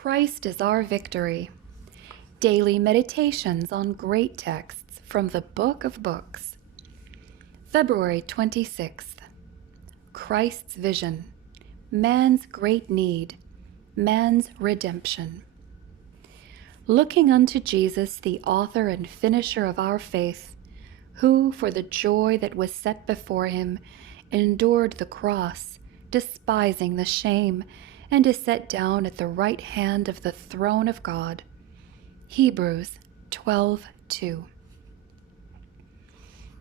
Christ is our victory. Daily meditations on great texts from the Book of Books. February 26th. Christ's vision. Man's great need. Man's redemption. Looking unto Jesus, the author and finisher of our faith, who, for the joy that was set before him, endured the cross, despising the shame, and is set down at the right hand of the throne of God. Hebrews 12:2.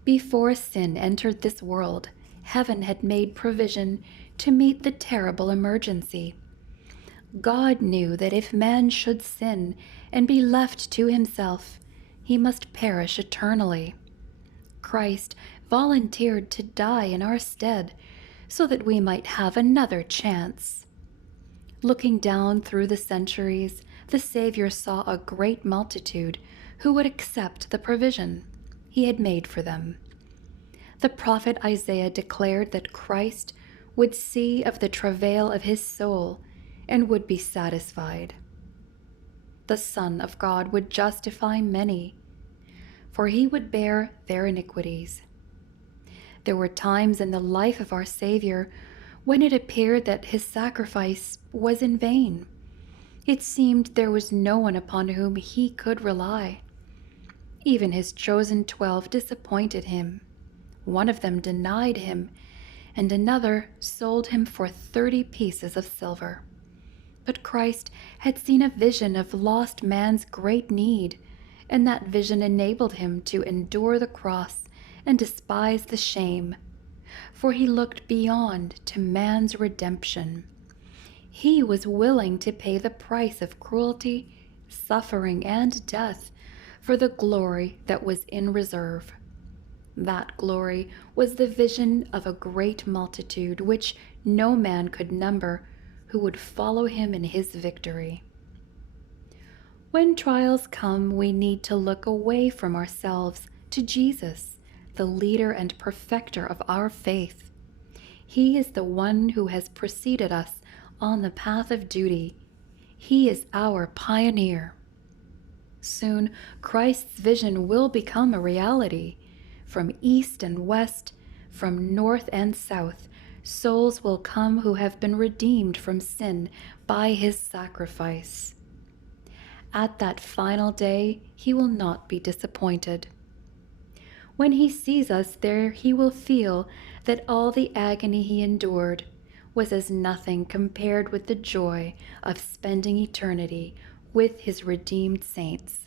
Before sin entered this world, heaven had made provision to meet the terrible emergency. God knew that if man should sin and be left to himself, he must perish eternally. Christ volunteered to die in our stead so that we might have another chance. Looking down through the centuries, the Savior saw a great multitude who would accept the provision he had made for them. The prophet Isaiah declared that Christ would see of the travail of his soul and would be satisfied. The Son of God would justify many, for he would bear their iniquities. There were times in the life of our Savior when it appeared that his sacrifice was in vain. It seemed there was no one upon whom he could rely. Even his chosen 12 disappointed him. One of them denied him, and another sold him for 30 pieces of silver. But Christ had seen a vision of lost man's great need, and that vision enabled him to endure the cross and despise the shame, for he looked beyond to man's redemption. He was willing to pay the price of cruelty, suffering, and death for the glory that was in reserve. That glory was the vision of a great multitude which no man could number, who would follow him in his victory. When trials come, we need to look away from ourselves to Jesus, the leader and perfecter of our faith. He is the one who has preceded us on the path of duty. He is our pioneer. Soon, Christ's vision will become a reality. From east and west, from north and south, souls will come who have been redeemed from sin by his sacrifice. At that final day, he will not be disappointed. When he sees us there, he will feel that all the agony he endured was as nothing compared with the joy of spending eternity with his redeemed saints.